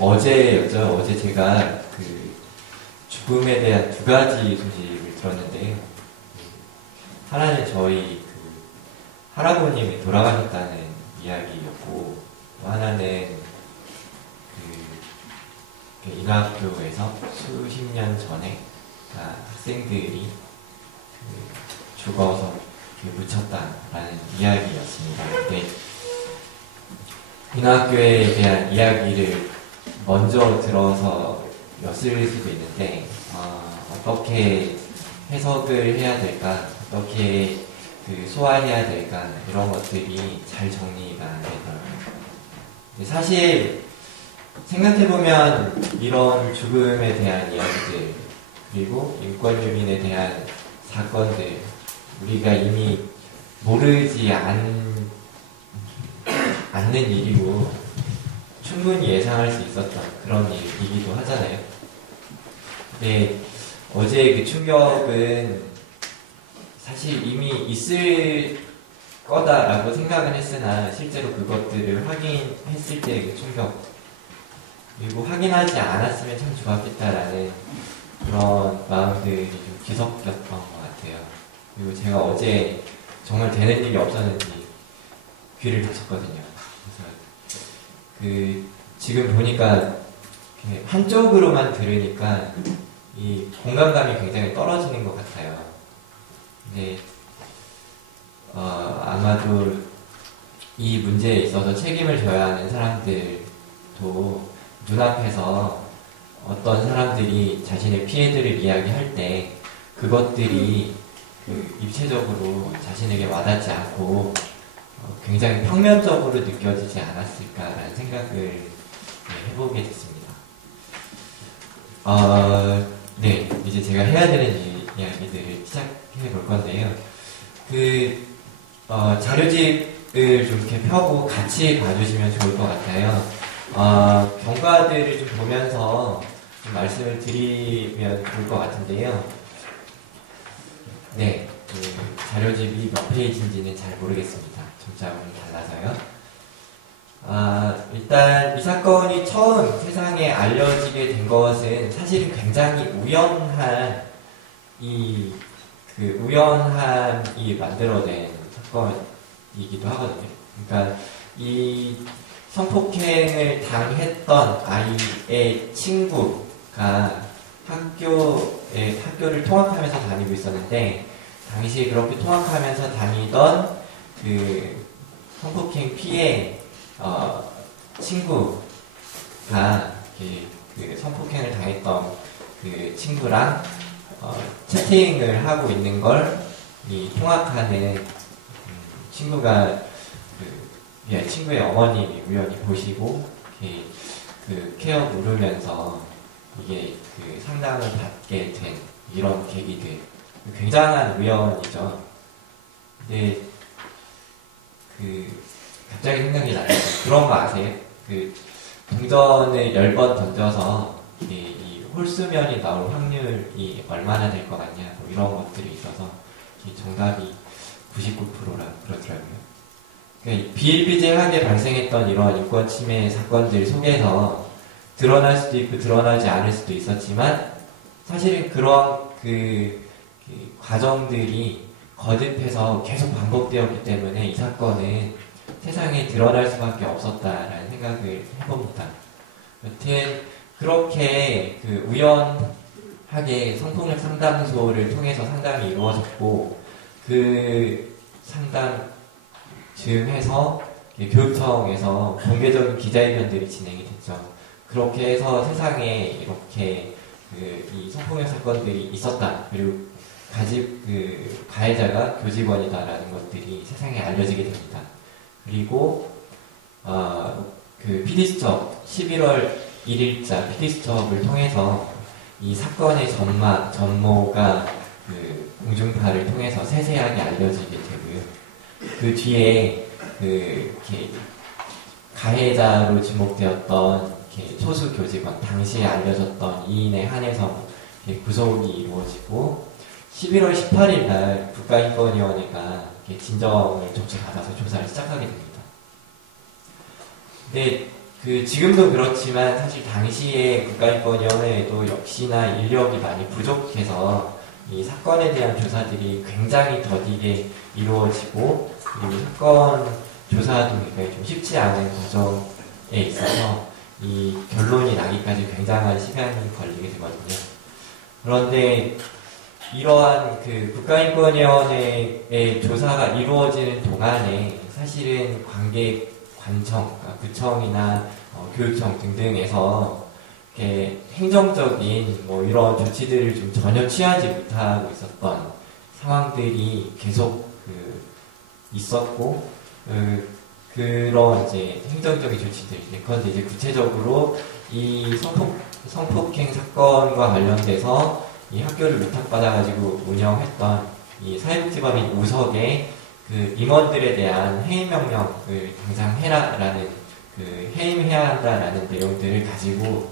어제였죠. 어제 제가 그 죽음에 대한 두 가지 소식을 들었는데요. 하나는 저희 그 할아버님이 돌아가셨다는 이야기였고, 또 하나는 그 인하학교에서 수십 년 전에 학생들이 그 죽어서 묻혔다라는 이야기였습니다. 근데 인하학교에 대한 이야기를 먼저 들어서였을 수도 있는데 어떻게 해석을 해야 될까, 어떻게 그 소화해야 될까, 이런 것들이 잘 정리가 되더라고요. 사실 생각해보면 이런 죽음에 대한 이야기들, 그리고 인권유린에 대한 사건들, 우리가 이미 모르지 않는 일이고 충분히 예상할 수 있었던 그런 일이기도 하잖아요. 근데 어제의 그 충격은 사실 이미 있을 거다라고 생각은 했으나 실제로 그것들을 확인했을 때의 그 충격, 그리고 확인하지 않았으면 참 좋았겠다라는 그런 마음들이 좀 뒤섞였던 것 같아요. 그리고 제가 어제 정말 되는 일이 없었는지 귀를 다쳤거든요. 그래서 지금 보니까 한쪽으로만 들으니까 이 공감감이 굉장히 떨어지는 것 같아요. 근데 아마도 이 문제에 있어서 책임을 져야 하는 사람들도 눈앞에서 어떤 사람들이 자신의 피해들을 이야기할 때 그것들이 입체적으로 자신에게 와닿지 않고 굉장히 평면적으로 느껴지지 않았을까라는 생각을 해보게 됐습니다. 네, 이제 제가 해야 되는 이야기들을 시작해 볼 건데요. 자료집을 좀 이렇게 펴고 같이 봐주시면 좋을 것 같아요. 경과들을 좀 보면서 좀 말씀을 드리면 좋을 것 같은데요. 네, 자료집이 몇 페이지인지는 잘 모르겠습니다. 점자문이 달라서요. 일단 이 사건이 처음 세상에 알려지게 된 것은 사실은 굉장히 우연한 우연함이 만들어낸 사건이기도 하거든요. 그러니까 이 성폭행을 당했던 아이의 친구가 학교를 통학하면서 다니고 있었는데, 당시 그렇게 통학하면서 다니던 그 성폭행 피해 친구가 그 성폭행을 당했던 그 친구랑 채팅을 하고 있는 걸 이 통학하는 친구가 친구의 어머님이 우연히 보시고 그 케어 누르면서 이게 그 상담을 받게 된 이런 계기들, 굉장한 우연이죠. 근데 갑자기 생각이 나요. 그런 거 아세요? 동전을 10번 던져서 이 홀수면이 나올 확률이 얼마나 될 것 같냐, 뭐 이런 것들이 있어서 정답이 99%라 그러더라고요. 그러니까 비일비재하게 발생했던 이러한 인권 침해 사건들 속에서 드러날 수도 있고 드러나지 않을 수도 있었지만, 사실은 그런 그 과정들이 거듭해서 계속 반복되었기 때문에 이 사건은 세상에 드러날 수밖에 없었다라는 생각을 해봅니다. 여튼 그렇게 우연하게 성폭력 상담소를 통해서 상담이 이루어졌고, 그 상담 즈음해서 교육청에서 공개적인 기자회견들이 진행이 됐죠. 그렇게 해서 세상에 이렇게 이 성폭력 사건들이 있었다, 그리고 가해자가 교직원이다라는 것들이 세상에 알려지게 됩니다. 그리고 PD수첩 11월 1일자 PD수첩을 통해서 이 사건의 전모가 공중파를 통해서 세세하게 알려지게 되고요. 그 뒤에 가해자로 지목되었던 소수 교직원, 당시에 알려졌던 2인에 한해서 구속이 이루어지고, 11월 18일 날 국가인권위원회가 진정을 접수받아서 조사를 시작하게 됩니다. 근데 지금도 그렇지만 사실 당시에 국가인권위원회에도 역시나 인력이 많이 부족해서 이 사건에 대한 조사들이 굉장히 더디게 이루어지고, 그리고 사건 조사도 굉장히 좀 쉽지 않은 과정에 있어서 이 결론이 나기까지 굉장한 시간이 걸리게 되거든요. 그런데 이러한 국가인권위원회의 조사가 이루어지는 동안에 사실은 관청, 그러니까 구청이나 교육청 등등에서 행정적인 이런 조치들을 좀 전혀 취하지 못하고 있었던 상황들이 계속 있었고, 그런 이제 행정적인 조치들, 그런데 이제 구체적으로 이 성폭행 사건과 관련돼서 이 학교를 위탁받아가지고 운영했던 이 사회복지법인 우석의 임원들에 대한 해임 명령을 당장 해라라는 해임해야 한다라는 내용들을 가지고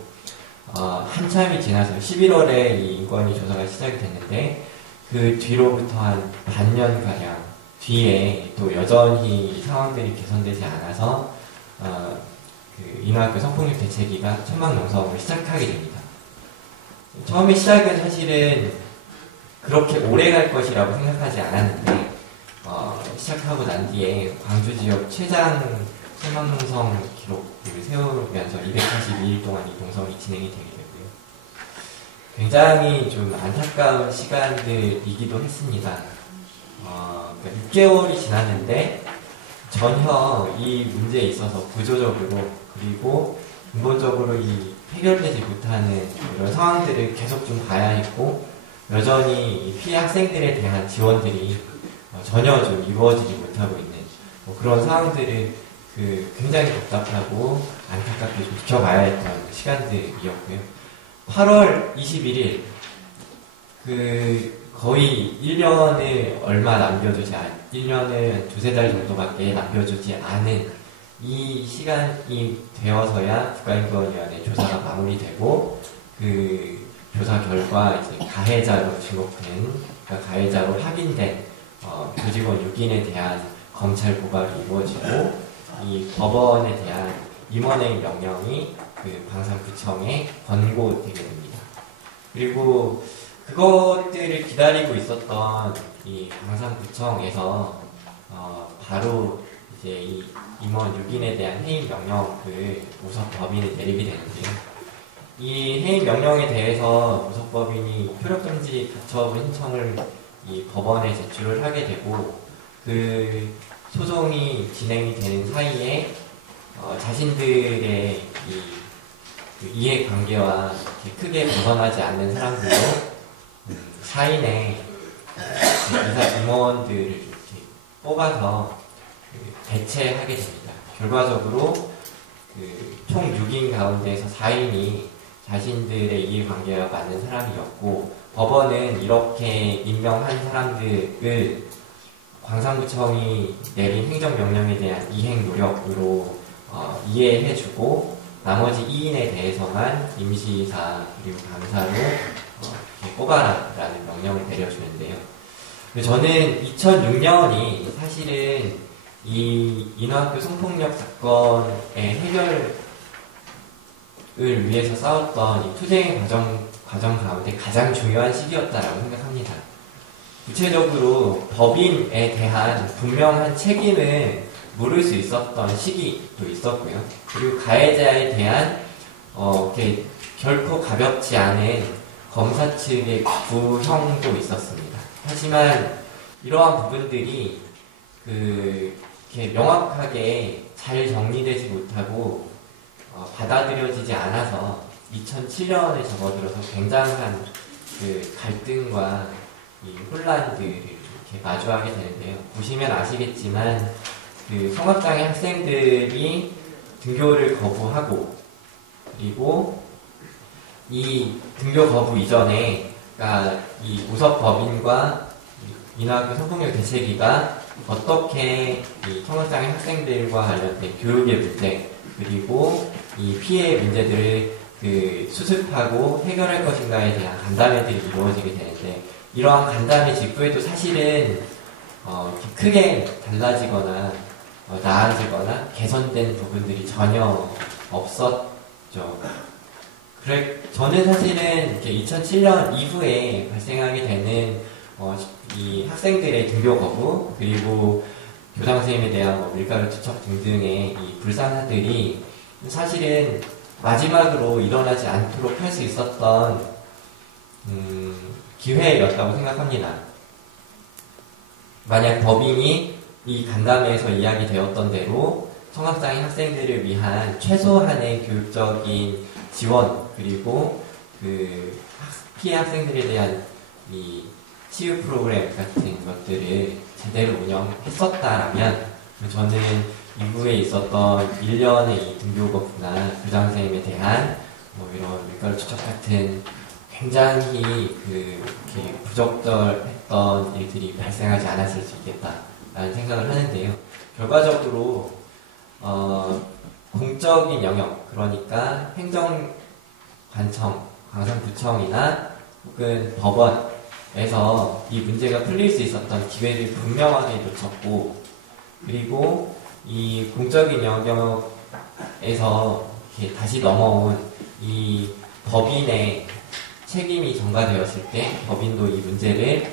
한참이 지나서 11월에 이 인권위 조사가 시작이 됐는데, 그 뒤로부터 한 반년가량 뒤에 또 여전히 상황들이 개선되지 않아서 인하학교 성폭력 대책위가 천막농성을 시작하게 됩니다. 처음에 시작은 사실은 그렇게 오래 갈 것이라고 생각하지 않았는데, 시작하고 난 뒤에 광주 지역 최장 천막농성 기록을 세우면서 282일 동안 이 농성이 진행이 되게 되고요. 굉장히 좀 안타까운 시간들이기도 했습니다. 6개월이 지났는데 전혀 이 문제에 있어서 구조적으로 그리고 근본적으로 이 해결되지 못하는 이런 상황들을 계속 좀 봐야 했고, 여전히 피해 학생들에 대한 지원들이 전혀 좀 이루어지지 못하고 있는 그런 상황들을 굉장히 답답하고 안타깝게 좀 지켜봐야 했던 시간들이었고요. 8월 21일 거의 1년을 얼마 남겨두지 1년을 두세 달 정도밖에 남겨주지 않은 이 시간이 되어서야 국가인권위원회 조사가 마무리되고, 조사 결과 이제 가해자로 지목된, 그러니까 가해자로 확인된 교직원 6인에 대한 검찰 고발이 이루어지고, 이 법원에 대한 임원의 명령이 광산구청에 권고되게 됩니다. 그리고 그것들을 기다리고 있었던 이 광산구청에서 바로 이제 이 임원 6인에 대한 해임 명령을 우석법인이 내리게 되는데요. 이 해임 명령에 대해서 우석법인이 효력정지 가처분 신청을 이 법원에 제출을 하게 되고, 소송이 진행이 되는 사이에 자신들의 이해관계와 크게 벗어나지 않는 사람들로 사인의 이사 임원들을 이렇게 뽑아서 대체하게 됩니다. 결과적으로 총 6인 가운데서 4인이 자신들의 이해관계와 맞는 사람이었고, 법원은 이렇게 임명한 사람들을 광산구청이 내린 행정명령에 대한 이행 노력으로 이해해주고, 나머지 2인에 대해서만 임시이사 그리고 감사로 뽑아라라는 명령을 내려주는데요. 저는 2006년이 사실은 이 인하학교 성폭력 사건의 해결을 위해서 싸웠던 이 투쟁의 과정 가운데 가장 중요한 시기였다라고 생각합니다. 구체적으로 법인에 대한 분명한 책임을 물을 수 있었던 시기도 있었고요. 그리고 가해자에 대한 결코 가볍지 않은 검사 측의 구형도 있었습니다. 하지만 이러한 부분들이 이렇게 명확하게 잘 정리되지 못하고 받아들여지지 않아서 2007년에 접어들어서 굉장한 갈등과 이 혼란들을 이렇게 마주하게 되는데요. 보시면 아시겠지만 성악장애 학생들이 등교를 거부하고, 그리고 이 등교 거부 이전에 이 우석법인과 인하학교 성폭력 대책위가 어떻게 이 성악장애 학생들과 관련된 교육의 문제 그리고 이 피해 문제들을 수습하고 해결할 것인가에 대한 간담회들이 이루어지게 되는데, 이러한 간담회 직후에도 사실은 크게 달라지거나 나아지거나 개선된 부분들이 전혀 없었죠. 그래, 저는 사실은 이렇게 2007년 이후에 발생하게 되는 이 학생들의 등교 거부, 그리고 교장 선생님에 대한 밀가루 투척 등등의 이 불상사들이 사실은 마지막으로 일어나지 않도록 할 수 있었던 기회였다고 생각합니다. 만약 법인이 이 간담회에서 이야기되었던 대로 청각장애 학생들을 위한 최소한의 교육적인 지원, 그리고 그 피해 학생들에 대한 이 치유 프로그램 같은 것들을 제대로 운영했었다라면 저는 이후에 있었던 일련의 이 등교거부나 교장 선생님에 대한 이런 밀가루 추적 같은 굉장히 이렇게 부적절했던 일들이 발생하지 않았을 수 있겠다라는 생각을 하는데요. 결과적으로 공적인 영역, 그러니까 행정관청, 광산구청이나 혹은 법원에서 이 문제가 풀릴 수 있었던 기회를 분명하게 놓쳤고, 그리고 이 공적인 영역에서 이렇게 다시 넘어온 이 법인의 책임이 전가되었을 때 법인도 이 문제를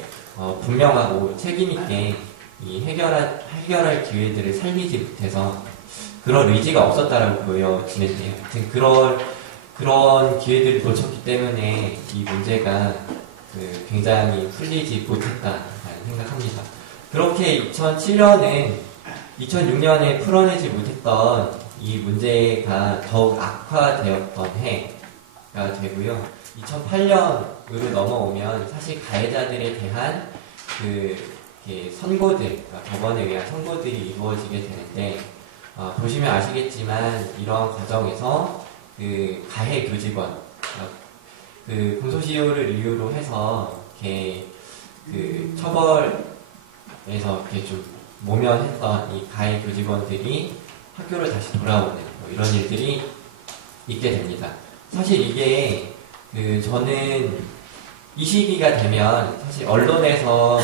분명하고 책임있게 이 해결할 기회들을 살리지 못해서 그런 의지가 없었다라고 보여지는데요. 하여튼 그런 기회들을 놓쳤기 때문에 이 문제가 굉장히 풀리지 못했다라는 생각합니다. 그렇게 2006년에 풀어내지 못했던 이 문제가 더욱 악화되었던 해가 되고요. 2008년으로 넘어오면 사실 가해자들에 대한 선고들, 그러니까 법원에 의한 선고들이 이루어지게 되는데, 보시면 아시겠지만 이러한 과정에서 가해 교직원, 공소시효를 이유로 해서 이렇게 처벌에서 이렇게 좀 모면했던 이 가해 교직원들이 학교를 다시 돌아오는 이런 일들이 있게 됩니다. 사실 이게 저는 이 시기가 되면 사실 언론에서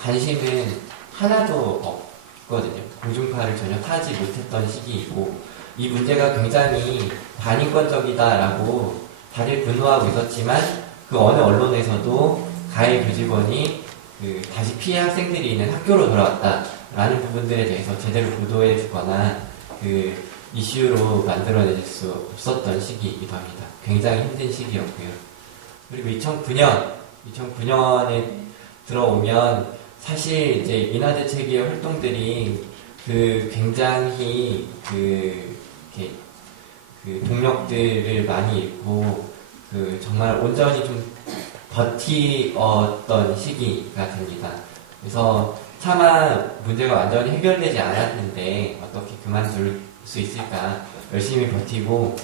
관심은 하나도 없거든요. 공중파를 전혀 타지 못했던 시기이고, 이 문제가 굉장히 반인권적이다라고 다들 분노하고 있었지만 그 어느 언론에서도 가해 교직원이 다시 피해 학생들이 있는 학교로 돌아왔다라는 부분들에 대해서 제대로 보도해주거나 이슈로 만들어낼 수 없었던 시기이기도 합니다. 굉장히 힘든 시기였고요. 그리고 2009년에 들어오면 사실 이제 인하대책위의 활동들이 굉장히 이렇게 동력들을 많이 잃고 정말 온전히 좀 버티었던 시기가 됩니다. 그래서 차마 문제가 완전히 해결되지 않았는데 어떻게 그만둘 수 있을까 열심히 버티고,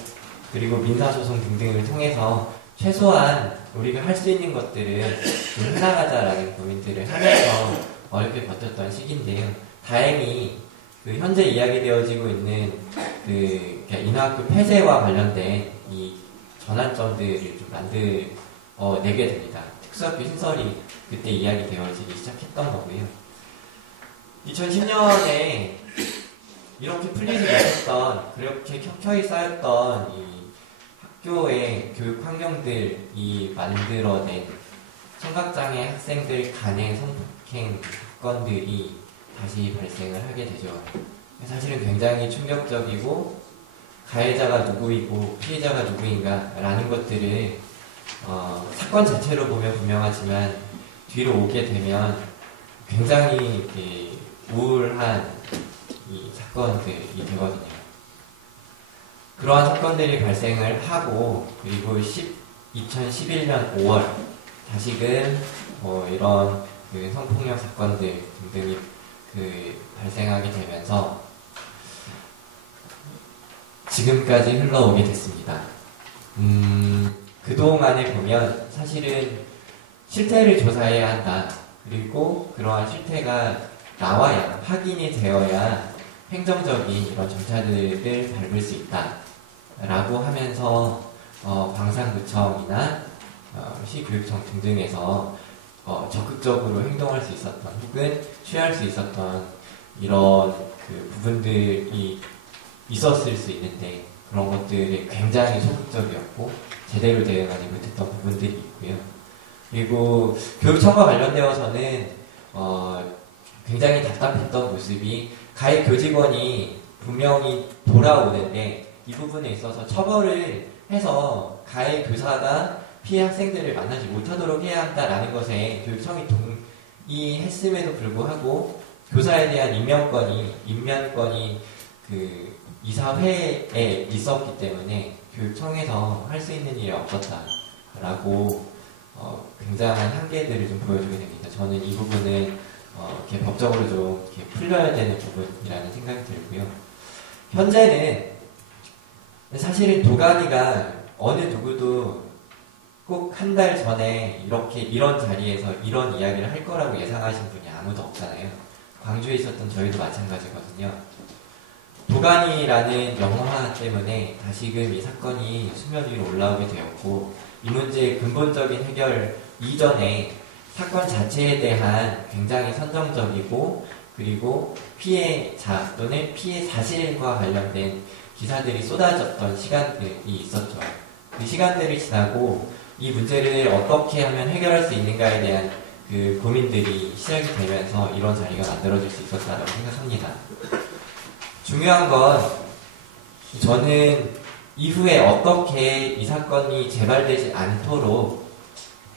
그리고 민사소송 등등을 통해서 최소한 우리가 할 수 있는 것들을 좀 해나가자라는 고민들을 하면서 어렵게 버텼던 시기인데요. 다행히 현재 이야기되어지고 있는 인하학교 폐쇄와 관련된 이 전환점들을 좀 만들어내게 됩니다. 특수학교 신설이 그때 이야기되어지기 시작했던 거고요. 2010년에 이렇게 풀리지 못했던, 그렇게 켜켜이 쌓였던 이 학교의 교육 환경들이 만들어낸 청각장애 학생들 간의 성폭행 사건들이 다시 발생을 하게 되죠. 사실은 굉장히 충격적이고, 가해자가 누구이고 피해자가 누구인가 라는 것들을 사건 자체로 보면 분명하지만 뒤로 오게 되면 굉장히 우울한 이 사건들이 되거든요. 그러한 사건들이 발생을 하고, 그리고 2011년 5월 다시금 이런 성폭력 사건들 등등이 발생하게 되면서 지금까지 흘러오게 됐습니다. 그동안에 보면 사실은 실태를 조사해야 한다. 그리고 그러한 실태가 나와야, 확인이 되어야 행정적인 이런 절차들을 밟을 수 있다. 라고 하면서 광산구청이나 시교육청 등등에서 적극적으로 행동할 수 있었던, 혹은 취할 수 있었던 이런 부분들이 있었을 수 있는데, 그런 것들이 굉장히 소극적이었고 제대로 대응하지 못했던 부분들이 있고요. 그리고 교육청과 관련되어서는 굉장히 답답했던 모습이 가해 교직원이 분명히 돌아오는데 이 부분에 있어서 처벌을 해서 가해 교사가 피해 학생들을 만나지 못하도록 해야 한다라는 것에 교육청이 동의했음에도 불구하고 교사에 대한 임면권이 그 이사회에 있었기 때문에 교육청에서 할 수 있는 일이 없었다라고 굉장한 한계들을 좀 보여주게 됩니다. 저는 이 부분을 이렇게 법적으로 좀 이렇게 풀려야 되는 부분이라는 생각이 들고요. 현재는 사실은 도가니가 어느 누구도 꼭 한 달 전에 이런 자리에서 이런 이야기를 할 거라고 예상하신 분이 아무도 없잖아요. 광주에 있었던 저희도 마찬가지거든요. 도가니라는 영화 때문에 다시금 이 사건이 수면 위로 올라오게 되었고 이 문제의 근본적인 해결 이전에 사건 자체에 대한 굉장히 선정적이고 그리고 피해자 또는 피해 사실과 관련된 기사들이 쏟아졌던 시간들이 있었죠. 그 시간들이 지나고 이 문제를 어떻게 하면 해결할 수 있는가에 대한 그 고민들이 시작이 되면서 이런 자리가 만들어질 수 있었다고 생각합니다. 중요한 건 저는 이후에 어떻게 이 사건이 재발되지 않도록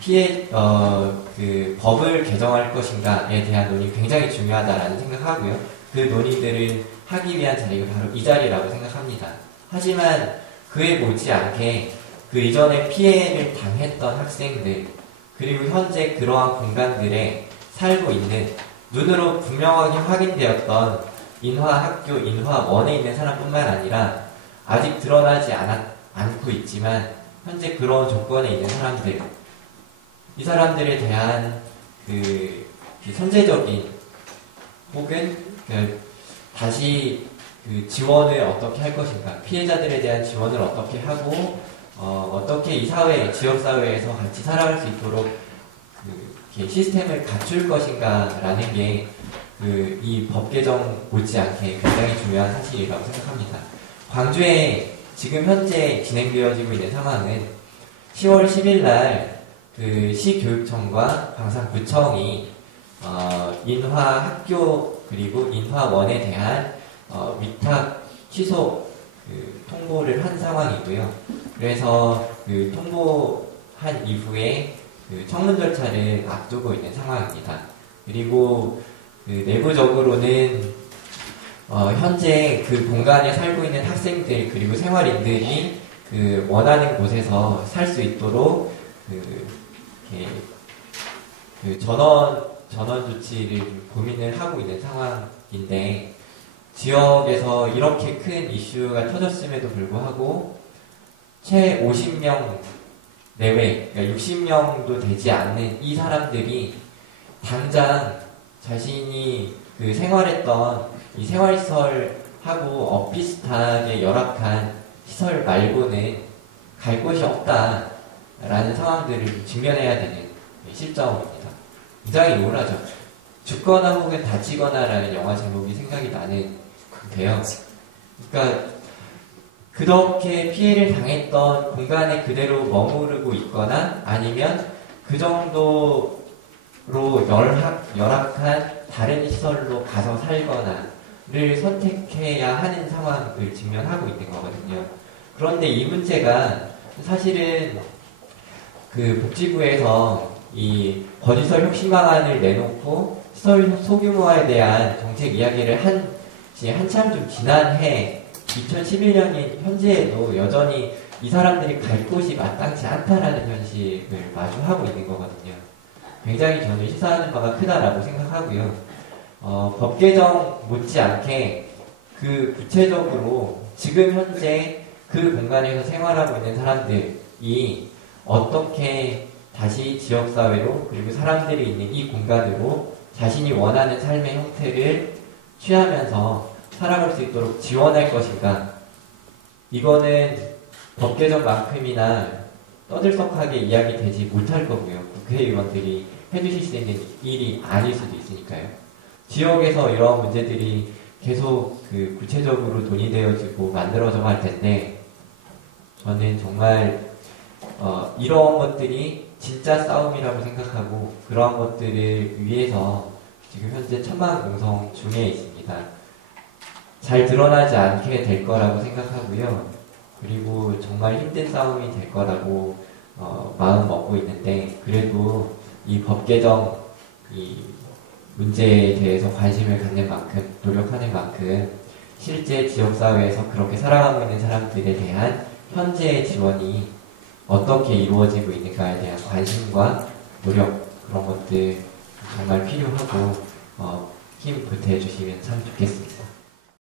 그 법을 개정할 것인가에 대한 논의 굉장히 중요하다라는 생각하고요. 그 논의들을 하기 위한 자리가 바로 이 자리라고 생각합니다. 하지만 그에 못지않게 그 이전에 피해를 당했던 학생들 그리고 현재 그러한 공간들에 살고 있는 눈으로 분명하게 확인되었던 인화학교, 인화원에 있는 사람뿐만 아니라 아직 드러나지 않고 있지만 현재 그런 조건에 있는 사람들 이 사람들에 대한 그 선제적인 혹은 다시 그 지원을 어떻게 할 것인가 피해자들에 대한 지원을 어떻게 하고 어떻게 이 사회, 지역사회에서 같이 살아갈 수 있도록 시스템을 갖출 것인가라는 게 이 법 개정 못지않게 굉장히 중요한 사실이라고 생각합니다. 광주에 지금 현재 진행되어지고 있는 상황은 10월 10일 날 그 시교육청과 광산구청이 인화학교 그리고 인화원에 대한 위탁 취소 통보를 한 상황이고요. 그래서 그 통보한 이후에 그 청문 절차를 앞두고 있는 상황입니다. 그리고 그 내부적으로는 현재 그 공간에 살고 있는 학생들 그리고 생활인들이 그 원하는 곳에서 살 수 있도록 그 전원 조치를 고민을 하고 있는 상황인데 지역에서 이렇게 큰 이슈가 터졌음에도 불구하고 최 50명 내외, 그러니까 60명도 되지 않는 이 사람들이 당장 자신이 그 생활했던 이 생활시설하고 엇비슷하게 열악한 시설 말고는 갈 곳이 없다라는 상황들을 직면해야 되는 실정입니다. 굉장히 우울하죠. 죽거나 혹은 다치거나라는 영화 제목이 생각이 나는데요. 그러니까 그렇게 피해를 당했던 공간에 그대로 머무르고 있거나 아니면 그 정도로 열악한 다른 시설로 가서 살거나를 선택해야 하는 상황을 직면하고 있는 거거든요. 그런데 이 문제가 사실은 그 복지부에서 이 거주시설 혁신 방안을 내놓고 시설 소규모화에 대한 정책 이야기를 한참 좀 지난 해 2011년인 현재에도 여전히 이 사람들이 갈 곳이 마땅치 않다라는 현실을 마주하고 있는 거거든요. 굉장히 저는 시사하는 바가 크다라고 생각하고요. 법 개정 못지않게 그 구체적으로 지금 현재 그 공간에서 생활하고 있는 사람들이 어떻게 다시 지역사회로 그리고 사람들이 있는 이 공간으로 자신이 원하는 삶의 형태를 취하면서 살아갈 수 있도록 지원할 것인가. 이거는 법 개정만큼이나 떠들썩하게 이야기되지 못할 거고요. 국회의원들이 해주실 수 있는 일이 아닐 수도 있으니까요. 지역에서 이러한 문제들이 계속 그 구체적으로 논의되어지고 만들어져 갈 텐데 저는 정말 이런 것들이 진짜 싸움이라고 생각하고 그러한 것들을 위해서 지금 현재 천만공성 중에 있습니다. 잘 드러나지 않게 될 거라고 생각하고요. 그리고 정말 힘든 싸움이 될 거라고 마음 먹고 있는데 그래도 이 법 개정 이 문제에 대해서 관심을 갖는 만큼 노력하는 만큼 실제 지역사회에서 그렇게 살아가고 있는 사람들에 대한 현재의 지원이 어떻게 이루어지고 있는가에 대한 관심과 노력 그런 것들 정말 필요하고 힘 보태주시면 참 좋겠습니다.